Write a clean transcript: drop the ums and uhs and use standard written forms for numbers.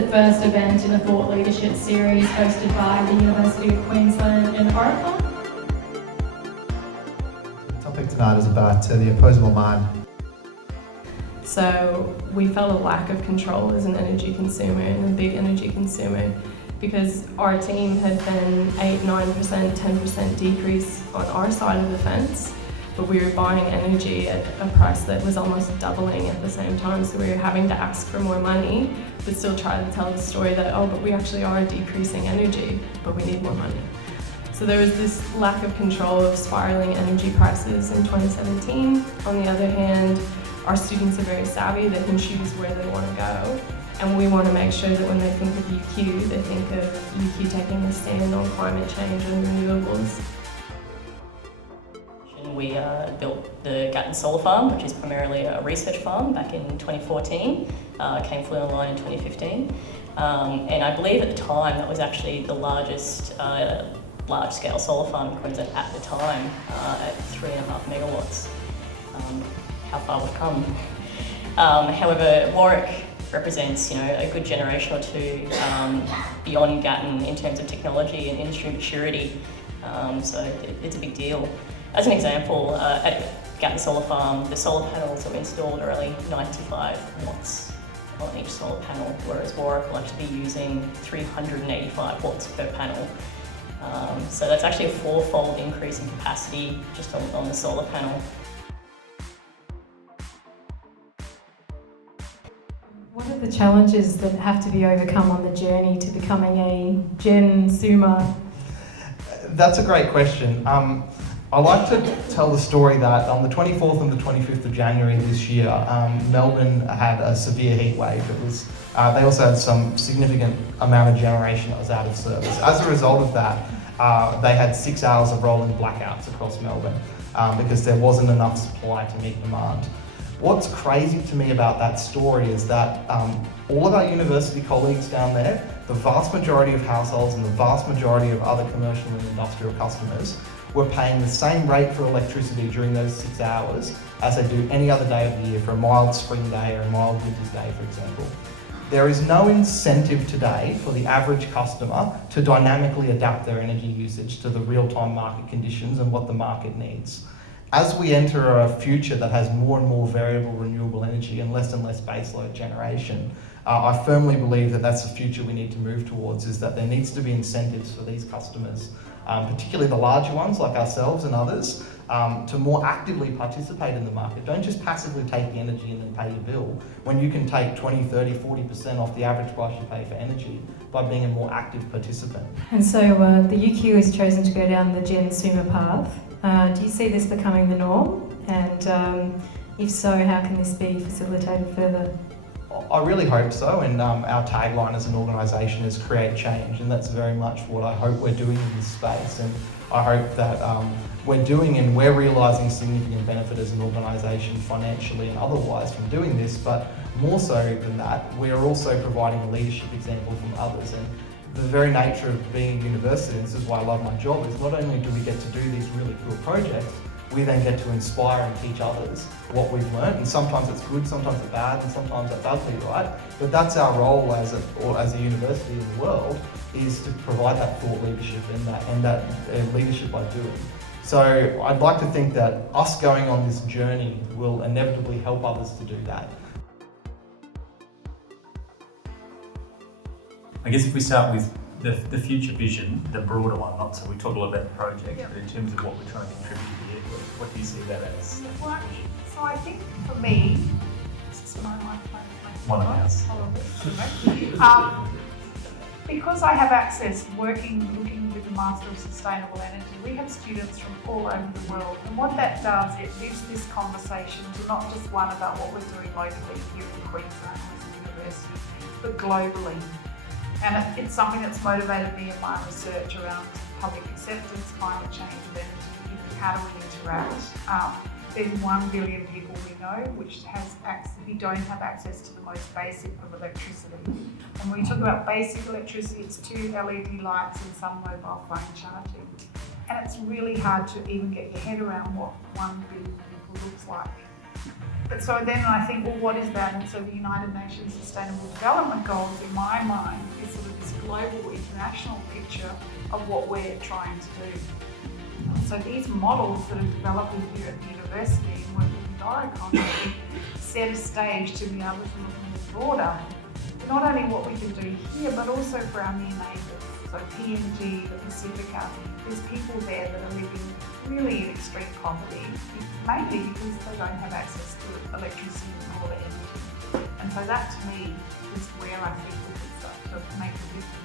the first event in a thought leadership series hosted by the University of Queensland and Aurecon. The topic tonight is about the opposable mind. So we felt a lack of control as an energy consumer and a big energy consumer, because our team had been 8, 9%, 10% decrease on our side of the fence, but we were buying energy at a price that was almost doubling at the same time. So we were having to ask for more money, but still try to tell the story that, oh, but we actually are decreasing energy, but we need more money. So there was this lack of control of spiraling energy prices in 2017. On the other hand, our students are very savvy, they can choose where they want to go. And we want to make sure that when they think of UQ, they think of UQ taking a stand on climate change and renewables. We built the Gatton Solar Farm, which is primarily a research farm, back in 2014. Came fully online in 2015. And I believe at the time that was actually the largest large-scale solar farm in Queensland at the time, at 3.5 megawatts. How far we've come. However, Warwick represents, a good generation or two beyond Gatton in terms of technology and industry maturity. So it's a big deal. As an example, at Gatton Solar Farm, the solar panels that were installed are only 95 watts on each solar panel, whereas Warwick will actually be using 385 watts per panel. So that's actually a 4-fold increase in capacity just on the solar panel. What are the challenges that have to be overcome on the journey to becoming a gen-sumer? That's a great question. I like to tell the story that on the 24th and the 25th of January this year, Melbourne had a severe heat wave. They also had some significant amount of generation that was out of service. As a result of that, they had 6 hours of rolling blackouts across Melbourne because there wasn't enough supply to meet demand. What's crazy to me about that story is that all of our university colleagues down there, the vast majority of households and the vast majority of other commercial and industrial customers were paying the same rate for electricity during those 6 hours as they do any other day of the year, for a mild spring day or a mild winter's day, for example. There is no incentive today for the average customer to dynamically adapt their energy usage to the real-time market conditions and what the market needs. As we enter a future that has more and more variable renewable energy and less baseload generation, I firmly believe that that's the future we need to move towards, is that there needs to be incentives for these customers, particularly the larger ones like ourselves and others, to more actively participate in the market. Don't just passively take the energy and then pay your bill, when you can take 20, 30, 40% off the average price you pay for energy by being a more active participant. And so the UQ has chosen to go down the gen-sumer path. Do you see this becoming the norm? And if so, how can this be facilitated further? I really hope so, and our tagline as an organisation is create change, and that's very much what I hope we're doing in this space. And I hope that we're doing and we're realising significant benefit as an organisation, financially and otherwise, from doing this, but more so than that, we're also providing a leadership example from others. And the very nature of being a university, and this is why I love my job, is not only do we get to do these really cool projects, we then get to inspire and teach others what we've learned. And sometimes it's good, sometimes it's bad, and sometimes it's ugly, right? But that's our role as a university in the world, is to provide that thought leadership and that leadership by doing. So I'd like to think that us going on this journey will inevitably help others to do that. I guess if we start with the future vision, the broader one, not so we talk a lot about the project, but in terms of what we're trying to contribute here, what do you see that as? Well, so I think for me, this is my One of ours. Because I have access looking with the Master of Sustainable Energy, we have students from all over the world. And what that does, it lifts this conversation to not just one about what we're doing locally here in Queensland as a university, but globally. And it's something that's motivated me in my research around public acceptance, climate change, and energy. How do we interact? There's 1 billion people we know who don't have access to the most basic of electricity. And when we talk about basic electricity, it's 2 LED lights and some mobile phone charging. And it's really hard to even get your head around what 1 billion people looks like. But so then I think, well, what is that? And so the United Nations Sustainable Development Goals, in my mind, is sort of this global, international picture of what we're trying to do. So these models that are developing here at the university and working with Aurecon really set a stage to be able to look more broader, not only what we can do here, but also for our near neighbours. So PNG, the Pacifica, there's people there that are living really in extreme poverty, mainly because they don't have access to electricity and water energy. And so that to me is where I think we can start to make a difference.